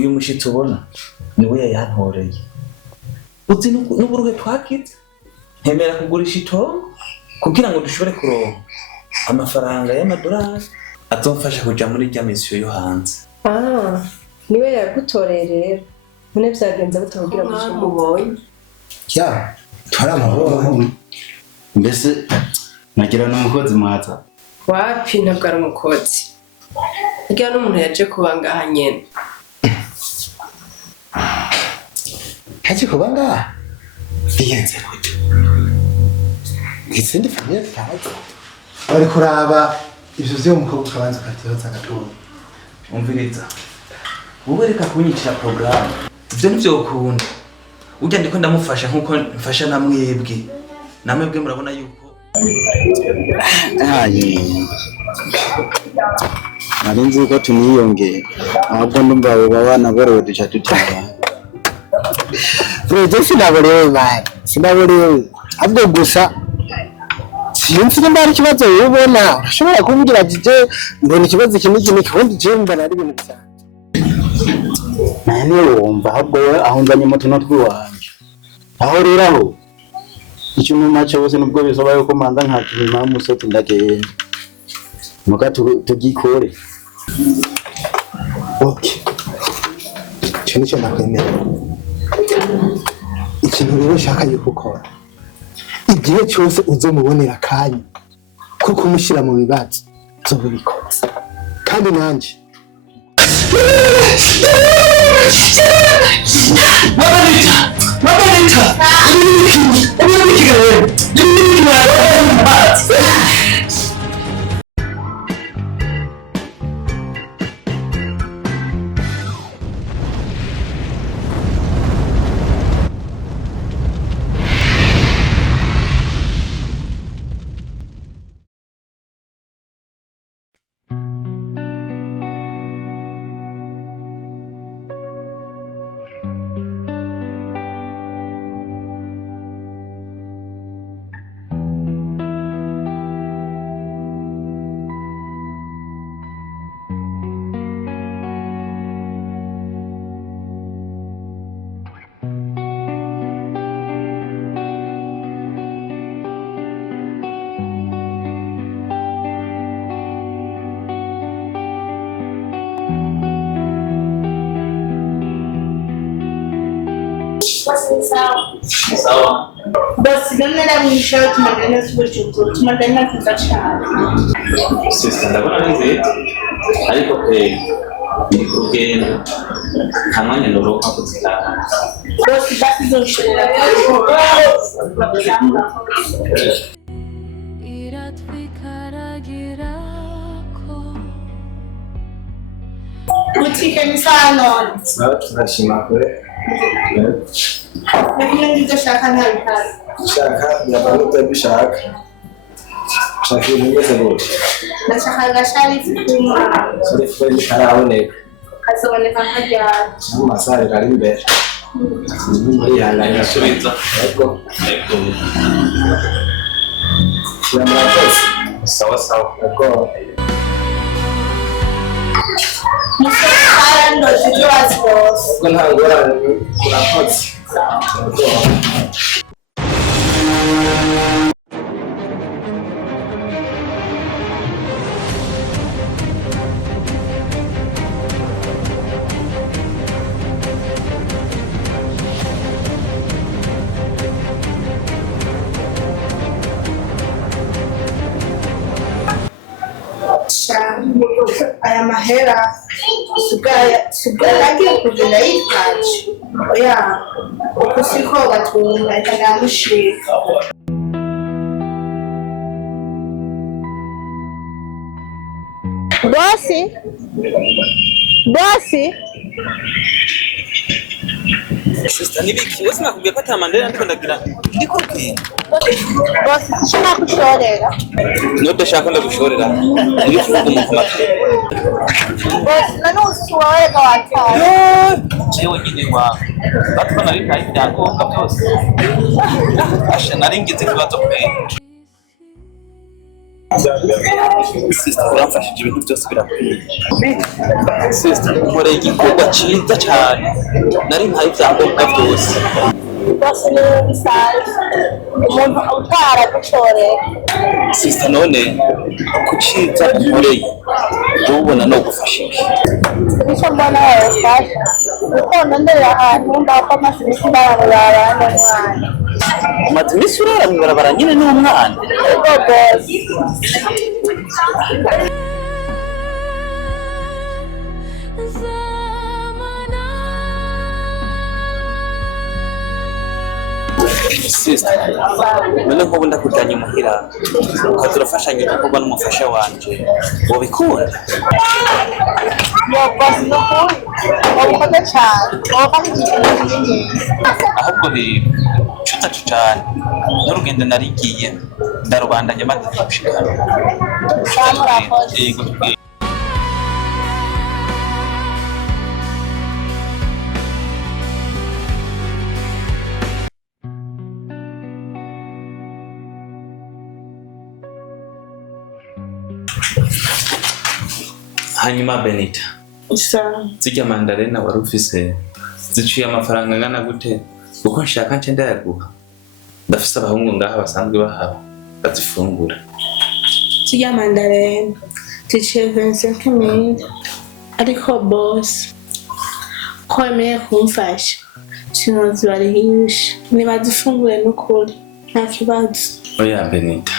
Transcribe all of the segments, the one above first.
uyu mushitsi ubona niwe yayantoreye. Uzi n'uburuhe twakize ntemera kugurisha itongo kugira ngo dushobore kuronka amafaranga y'amadolari azomfasha kuja muri rya misiyo yo hanze. Niwe yagutoreye rero. None vyagenze butavugira ngo umubonye. Ya, twara amahoro. Mbese nagira n'umukozi mwaza. Wapi ntabwo ari umukozi. Irya n'umuntu yaje kuba ngaha nyene. Haje kuba ngaha? Bigenze gute? Izindi famille zitaje. Bari kuraba ivyo vyo mukobwa kabanza katiyoza gatonda. Umviriza. Wowe reka kunyicira programme. Ivyo nivyo ukunda. Ujya ndiko ndamufasha nkuko mfasha na mwebwe. Namwebwe murabona yuko nari nzi ko tuniyongera ahubwo ndumva abo bana borowe duca tutaba. Proje sinaborewe ahubwo gusa sinzi nimba ari ikibazo ubona ushobora kumbwira ati je mbona ikibazo kimwe kandi je mbona ari ibintu bisanzwe. Nani wumva ahubwo aho nzanye muto no twiwanje aho rero aho icyuma macho bose nubwo bisobaye ko manza nkatuma musoti ndagenda muka tugikore. Okay, cyo nakwemera ikintu rero shaka gukora igihe cyose uzomubonera kanya ko kumushyira mu bibazo zobikoze kandi nanje Mabanita Sawa. Basi nenda mwisho tunaendelea kuchukua. Tunaendelea kutachana. sisi ndabona nizeye ariko urugendo nta mwanya ndoroka kuzitanga. Basi zoshobora Butike ni sana. turashima kure Lakini ndio shaka nta bikaza. shaka yabaruta bishaka shaka nimeze gute Nashaka gashari bituma. sore fwe bitaraboneka Hazoboneka hajya. amasare kari imbere yihanganye Subiza. ariko yamurakoze Sawa. ariko Musara ndo ziwazo. ubwo nta ngorane murakoze Aya mahera sugaya kugenda yitwaje oya ukusiko batunga ikanamushika Bosi Sister nibiki wese nakubwiye ko atamandera ndiko ndagira ndiko ke. bosi shaka kushorera. Nodashaka ndagushorera. Uri kuvuga mu matwi. Bosi nani usiwaweka watao. Jewe nyine wa batwa nari kayi byangombwa byose. Asha nari ngize kibazo pe. Sister uramfashije ibintu byose birakwiye. Sister nkoreye igikorwa cyiza cyane nari ntaye ibyangombwa byose. Bose ni bisaje umuntu utara gucorera. Sister none kuciza nkoreye ubona no gufashije. Nicyo mbona yafasha uko ndondera ahantu ndako amasibisi barabara n'umwana. Umaze iminsi urara mu ibarabara nyine n'umwana. Ego boss. Sister none nk'ubu ndakujyanye muhira ukaza urafashanya igikorwa n'umufasha wanje wobikunda? Yo boss no kuri wabikoze cyane wafashije ikintu cy'ingenzi. Ahubwo rero cutacu cyane n'urugendo narigiye ndarubandanya maze gushikana. Yego hanyuma Benita zijya mandarena wari ufise ziciye amafaranga angana gute kuko nshaka nce ndayaguha ndafise abahungu ngaha basanzwe bahaba bazifungura. Zijya mandarena ziciye 25,000 ariko boss ko yemeye kumfasha sinozibarihisha nibazifungure n'ukuri nta kibazo. Oya Benita,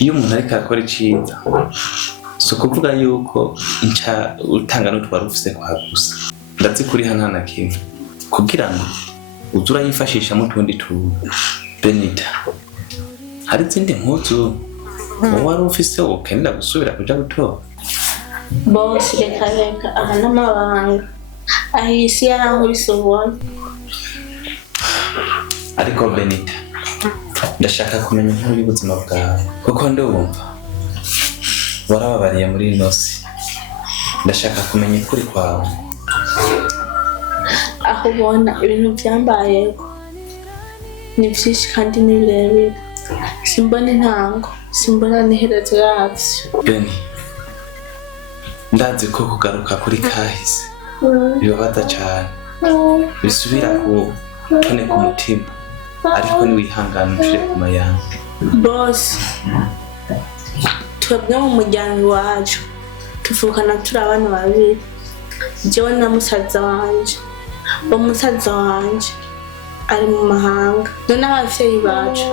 iyo umuntu ariko akora iciza so kuvuga yuko nca utanga n'utwara ufise kwa gusa ndazikuriha nta na kimwe kugira ngo uzura yifashisha mu tundi tuntu. Benita, hari izindi mpuzu wari ufise ukenera gusubira kuja gutora? Boss reka aha n'amabanga ahisi yarankubise ubona. Ariko Benita, ndashaka kumenya inkuru y'ubuzima bwawe kuko ndumva warababariye muri ino si. Ndashaka kumenya ukuri kwawe. Aho ubona ibintu byambayeko ni byinshi kandi ni birebire, simbona intango simbona n'iherezo yavyo. Beni, ndazi ko kugaruka kuri kahise bibabaza cyane bisubira ku tone ku mutima, ariko niwihangana ushire ku mayanga. Boss twebwe mu muryango wacu tuvukana turi abana babiri, jewe na musaza wanje. Umusaza wanje ari mu mahanga none abavyeyi bacu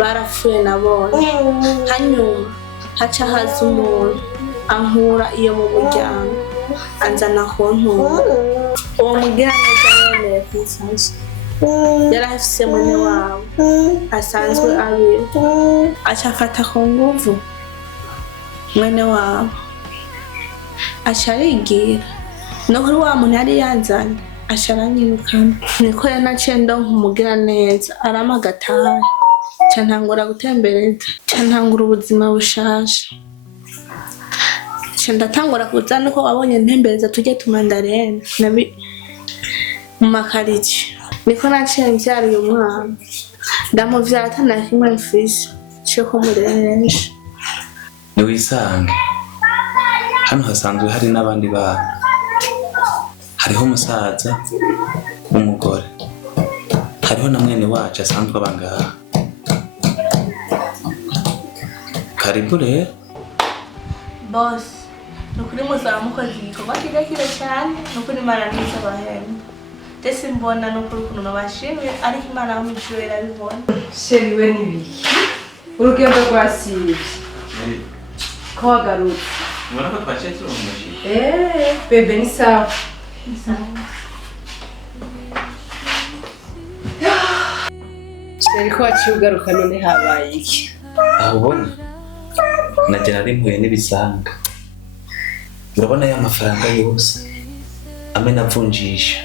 barapfuye nabone. Hanyuma haca haza umuntu ankura iyo mu muryango anzana kuntura. Uwo mugiraneza yemeye kwisaza yari afise mwene wabo asanzwe abiri, aca afata ku nguvu mwene wabo aca arigira no kuri wa muntu yari yanzanye aca aranyirukana. Niko yanaciye ndonka umugiraneza arama agatahe ca ntangura gutembereza ca ntangura ubuzima bushasha ca ndatangura kuza nuko wabonye ntembereza tujye tumandarena mu makarici. Niko naciye mvyara uyu mwana ndamuvyara atana kimwe mfise co kumureresha. Niwisange hano hasanzwe hari n'abandi bana, hariho umusaza umugore, hariho na mwene wacu asanzwe abangaha. Karibu rero boss. Nukuri muzaba mukoze igikorwa kirekire cyane, nukuri Imana niza bahemba. Ndetse mbona nukuri ukuntu nabashimye, ariko Imana y'umucyo irabibona. Sheri we nibiki urugendo rwasivye ko wagarutse. ubona ko twaciye turumushi. Bebe ni sawa. Sheri ko waciye ugaruka none habaye iki? Aho ubona najye nari mpuye n'ibisanga, urabona ya mafaranga yose amena avunjisha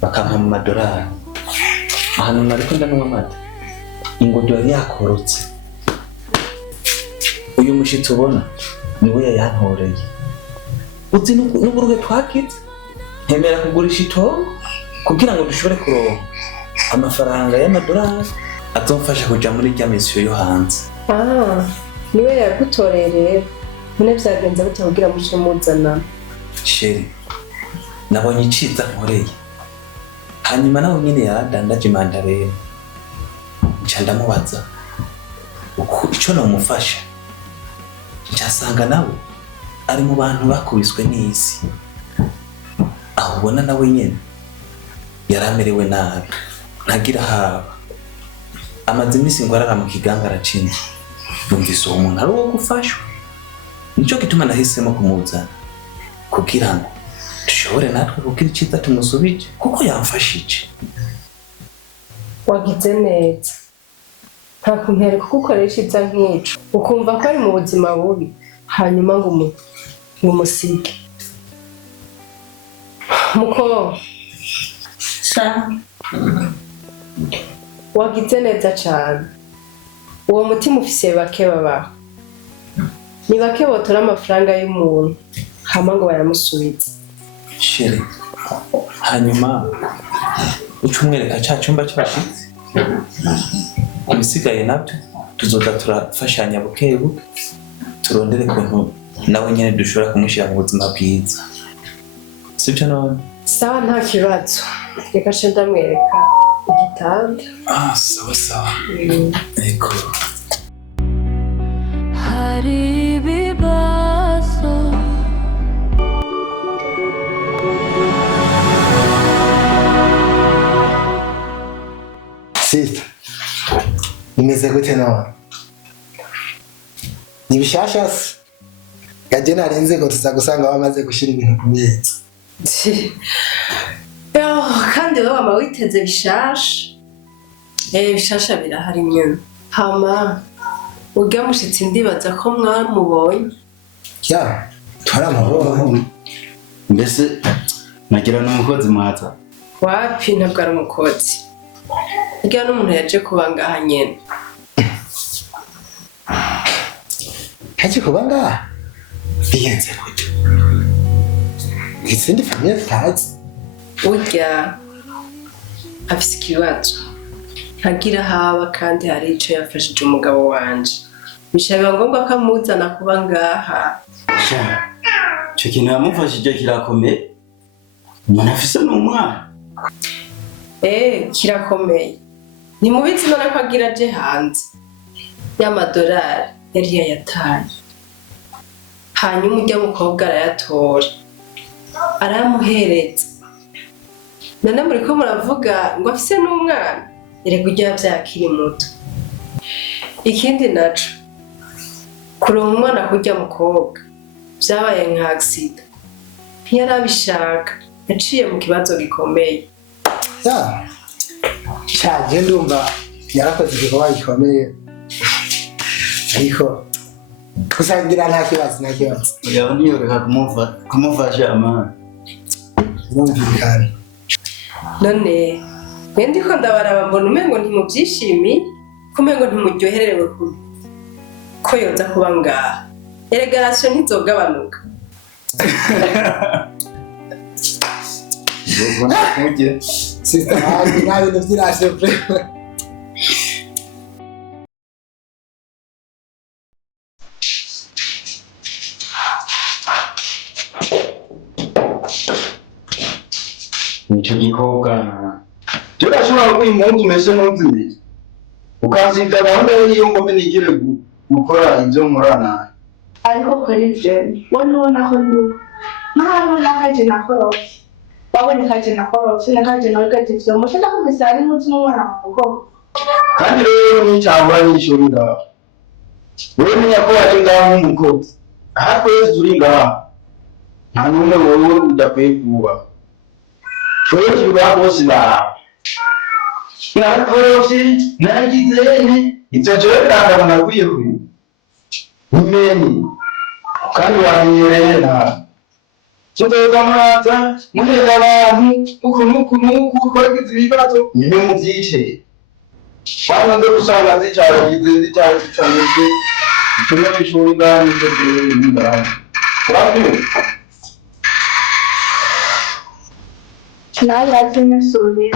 bakampa mu madolari. Ahantu nariko ndanywa amata ingodi yari yakorotse. Uyu mushitsi ubona niwe yayantoreye. Uzi n'uburuhe twakize ntemera kugurisha itongo kugira ngo dushobore kuronka amafaranga y'amadolari azomfasha kuja muri rya misiyo yo hanze. niwe yagutoreye rero. None vyagenze gute kugira mushe muzana? Sheri, nabonye iciza nkoreye. Hanyuma nawe nyene yaradandaje imanda rero. Nca ndamubaza uko ico nomufasha. Ncasanga nawe ari mu bantu bakubiswe n'isi. Aho ubona nawe nyene yaramerewe nabi, ntagira haba. Amaze imisi ngo arara mu kiganga aracinze. Yumvise uwo muntu ari uwo gufashwa. Nico gituma nahisemo kumuzana kugira ngo dushobore natwe kugira iciza tumusubije kuko yamfashije. Wagize neza. Nta kuntera kugukoresha iciza nk'ico ukumva ko ari mu buzima bubi hanyuma ngo umusige. Muko wagize neza cyane. Uwo mutima ufise bake babaho. Ni bake botora amafaranga y'umuntu hama ngo baramusubiza. Sheri, hanyuma ucumwereka ca cyumba cy'abashitsi. Ibisigaye nabyo tuzoza turafashanya buke buke turondere kuntu nawe nyene dushobora kumushira mu buzima bwiza. Sibyo none? Sawa, nta kibazo. Reka nce ndamwereka igitanda. Sawa sawa. Ariko hari ibibazo Sita, nimeze gute nawe? Ni bishasha se? Gaje narenze ngo tuzagusanga bamaze gushira ibintu ku meza. Kandi wowe wama witeze bishasha. Bishasha birahari nyene. Hama urya mushitsi ndibaza ko mwamubonye. Ya, twaramubonye. Mbese nagira n'umukozi mwaza. Wapi, ntabwo ari umukozi. Urya n'umuntu yaje kuba ngaha nyene. Yaje kuba ngaha? Bigenze gute? Izindi famiye tutazi. Urya afise ikibazo. Ntagira haba kandi hari ico yafashije umugabo wanje. Bishabiye ngombwa ko amuzana kuba ngaha. Ico kintu yamufashije kirakomeye. Umuntu afise n'umwana. Kirakomeye. Ni mubizi none ko agira aje hanze. Y'amadolari yari yayataye. Hanyuma urya mukobwa arayatora. Aramuhereza. None muriko muravuga ngo afise n'umwana. Erega urya akiri muto. Ikindi naco kuronka umwana kurya mukobwa vyabaye nka accident. Ntiyarabishaka, yaciye mu kibazo gikomeye. Caje ndumva yarakoze igikorwa gikomeye. Ariko kusangira nta kibazo. Oya niyoreka kumufasha amana. Mwumvikana. None ndiko ndabaraba mbona umengo ntimuvyishimiye, kumengo ntimuryohererewe ko yoza kuba ngaha. Erega rasiyo ntizogabanuka. Sister, nta bintu vy'irasiyo pre. Nico gikobwa. Turashobora kuba impunzi umeze n'uzindi. Ukansida gahunda y'iyo ngombe nigire gukora ibyo murana. Ariko kuri je, wabona ko ndu. Ntabwo nakaje nakoro. Wabona kaje nakoro, sinakaje nakaje cyo. Mushaka kumisari n'uzi n'umwana mugo. Kandi rero n'icyangwa n'ishuri ngaho. Wewe menya ko waje ngaho nk'umukozi. Ahako Yesu uri ngaho. Nta n'umwe wowe udakwiye kuba. Shoye kiba bose ba. Nakorosi, nagizene, itajoye ndanga naguye kuri. Nimeni. Kandi wanyerera. Tuzoza muraza, mureba abantu, uku kwagize ibibazo, nyine muvyishe. Bana ndo kusanga zicara zicara zicanije. Tumwe bishuri ngani cyo ngani. Wapi? Naraje suri.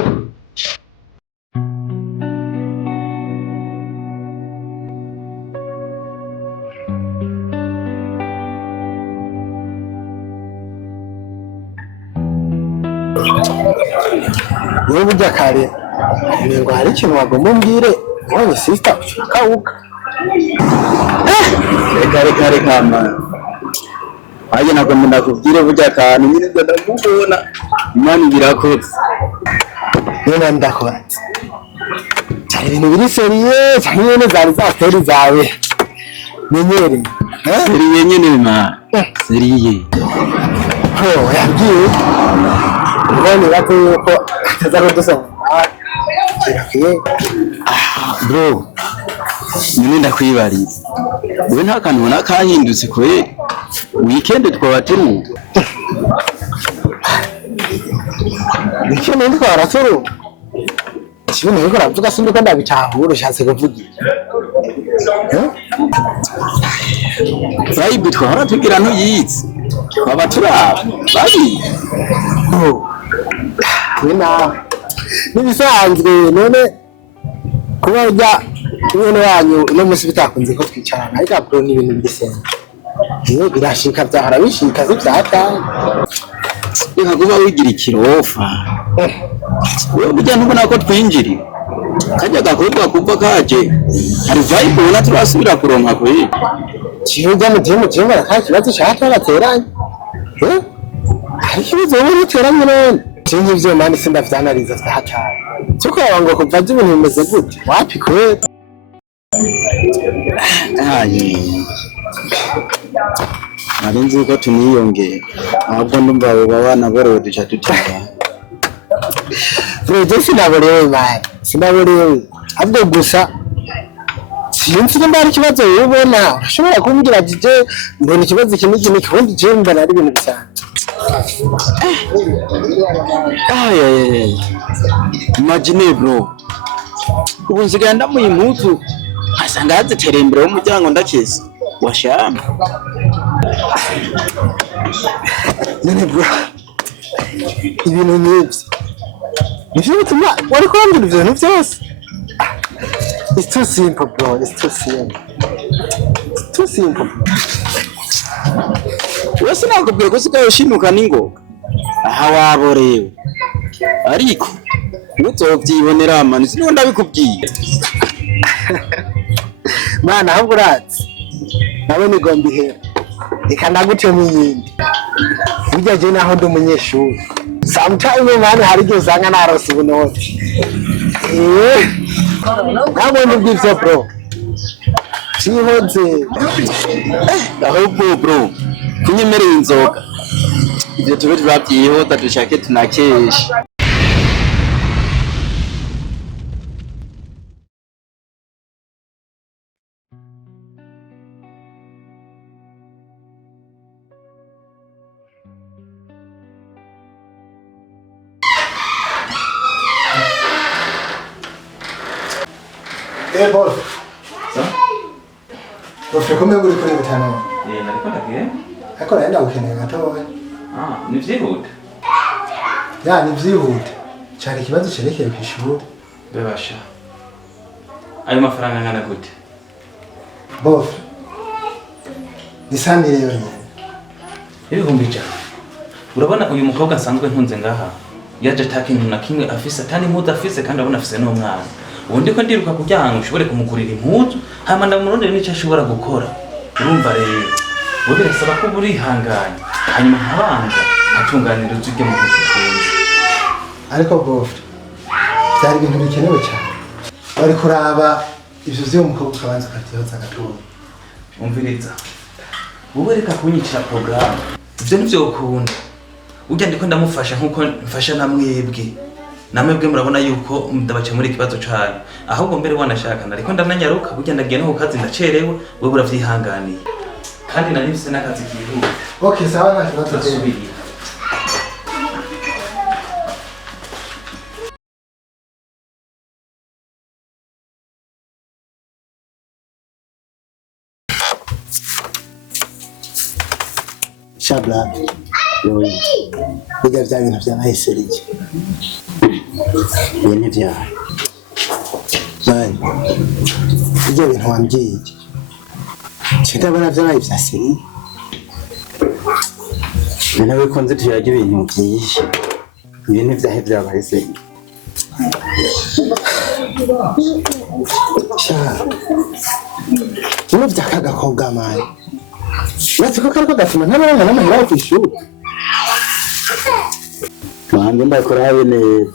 Niba ujya kare ngo hari ikintu wagomba umbwire none sister ushakawuka reka mama aje nagomba ndakubwire burya kantu nyine ndakubona imana birakoze niba ndakora cyane ibintu biri seriye cyane nyine zari za story zawe menyere seriye nyine ma seriye yagiye ubone bako yuko ataza kudusanga kirakwiye bro nyine ndakwibariza wewe nta kantu ubona kahindutse koye weekend twaba turi weekend twara turi kibone yuko ravuga sindi ko ndabitahura ushatse kuvugira vibe twahora tugira ntuyizi twaba turaba bari nibisanzwe none kuba ujya mwene wanyu no musi bitakunze ko twicarana ariko bro ni ibintu bigisenga birashika byahora bishika zibyatanga reka kuba wigira ikirofa wewe burya ntubona ko twinjiri kajya gakorwa kuva kaje hari vibe ubona turasubira kuronka kwe kivuga mu gihe baraka kibazo cyata bateranye hari kibazo biteranye none sinzi ivyo mani sindavyanariza twahatara cyuko ngo kuva ibintu bimeze gute wapi kwe narinzi ko tuniyongera ahubwo ndumva abo bana borowe duca tutiga Bro, sinaborewe mani sinaborewe ahubwo gusa sinzi nimba ari ikibazo ubona ushobora kumbwira ati mbona ikibazo kimwe kandi je mbona ari ibintu bisanzwe imagine bro ubu nsigaye ndamuye impuzu asanga yazitera imbere y'umuryango ndakeze washama none bro ibintu nk'ibyo nivyo bituma wari kumbwira ivyo bintu byose it's too simple bro it's too simple wese nakubwiye ko usigaye ushinuka n'ingoga aha waborewe ariko uzovyibonera mani siniko ndabikubwiye mana ahubwo uratse nawe nigomba ihera reka ndagutema iyindi burya je naho ndi umunyeshuri sometimes mani hari igihe usanga narose ubunoti ntabwo ndibwivyo bro vyihoze ahubwo bro kunyemereye inzoga ivyo tube tubavyihuta dushake tunakesha Boss. Boss, come uri kuri bitano? nariko ndagiye. Ariko naenda ukeneye gatoya. Ni vyihuta. Ya ni vyihuta. Cyari ikibazo cerekeye ku ishuri. Bebasha. Ayo mafaranga ngana gute? Boss. Nisanire yonyine. Ibihumbi ijana. Urabona uyu mukobwa asanzwe ntunze ngaha. Yaje atakintu na kimwe afise atani impuzu afise kandi abona afise n'umwana. Ubundi ko ndiruka kugira ngo ushobore kumugurira impuzu hama ndamurondera n'icyo ashobora gukora. Urumva rero wowe birasaba ko burihanganye hanyuma nkabanza atunganira uzujye mu gitunzi. Ariko boss. Byari ibintu bikenewe cyane. Bari kuraba ivyo vy'umukobwa kabanza katiyoza gatoya. Umviriza. Wowe reka kunyicira programme. Ivyo nivyo ukunda. Ujya ndiko ndamufasha nkuko mfasha namwebwe. Namwebwe murabona yuko ndabace muri kibazo cyayo. Ahubwo mbere wanashaka nariko ndananyaruka ujya ndagiye no kukazi ndacerewe wowe uravyihanganiye. Kandi nari mfise n'akazi kihuta. Okay, sawa na kibazo Subiri. Shabla. Biga vya bintu by'abahiseriye. bene vyawe Bani. Ibyo bintu wambwiye. Ndabona vyabaye vya seri. nawe konze tuyajya ibintu byinshi ibintu vyahe vyabaye se sha bino vyakagakobwa mani uretse ko kariko gatuma ntabaronka n'amahera yo kw'ishuri wanjye ndakurabe neza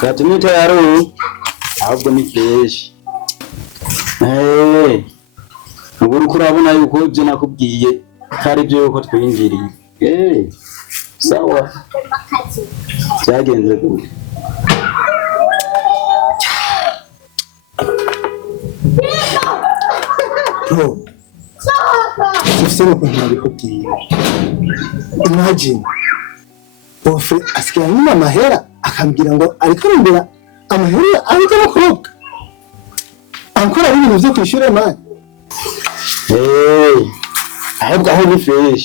katumye tayaro ahubwo ni keshi ubu uriko urabona yuko ivyo nakubwiye kari vyo yuko twinjiriye sawa vyagenze gute bro ufise n'ukuntu nabikubwiye imagine bofe asigaye nyuma amahera akambwira ngo ariko arondera amahera ariko n'ukubwa ankora ibintu vyo kw'ishure mani ahubwo aho ni fresh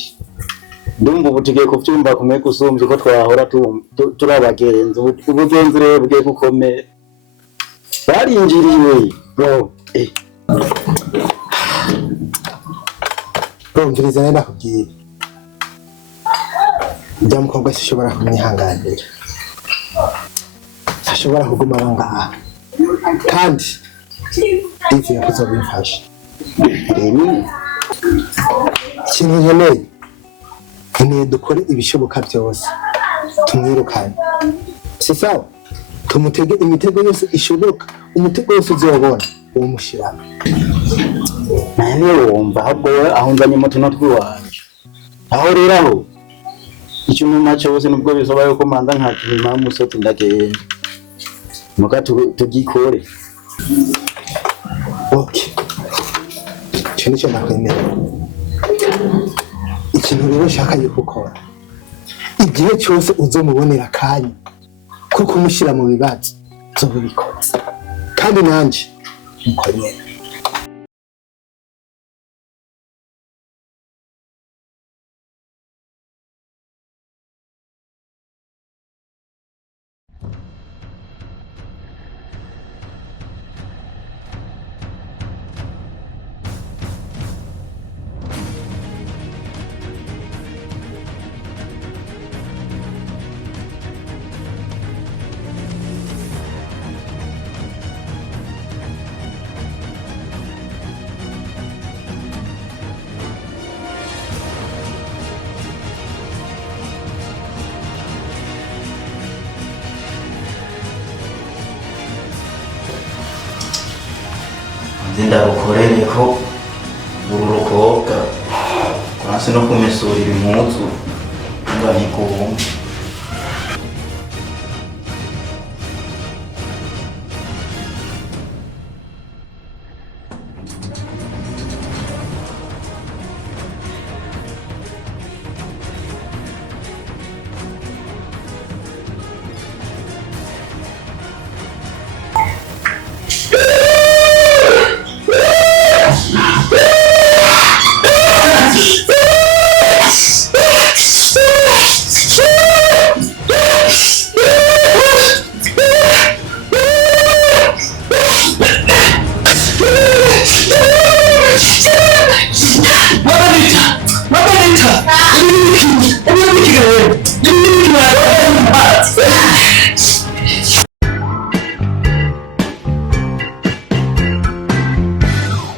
ndumva ubu tugiye kuvyumva kumwe gusumvya ko twahora turi abagenzi ubugenzi rero bugiye gukomera barinjiriwe bro mviriza nenda nakubwiye ujya mukobwa sishobora kumwihanganira ntashobora kuguma aho ngaha kandi ndizeye ko uzobimfasha ikintu nkeneye dukore ibishoboka byose tumwirukane si sawa tumutege imitego yose ishoboka umutego wose uzobona uwumushiramo nawe wumva ahubwo ahunzanye muto n'utwiwanje aho rero aho icyuma cyose nubwo bisobaye ko manza nkatuma musoti ndagenda muka tugikore okay cyane cyane nakwemera ikintu rero nshaka gukora igihe cyose uzomubonera akanya ko kumushyira mu bibazo uzobikora kandi nanje mukorera ndarukorere ko uru rukobwa kwasi no kumesurira impuzu ngo ntikumva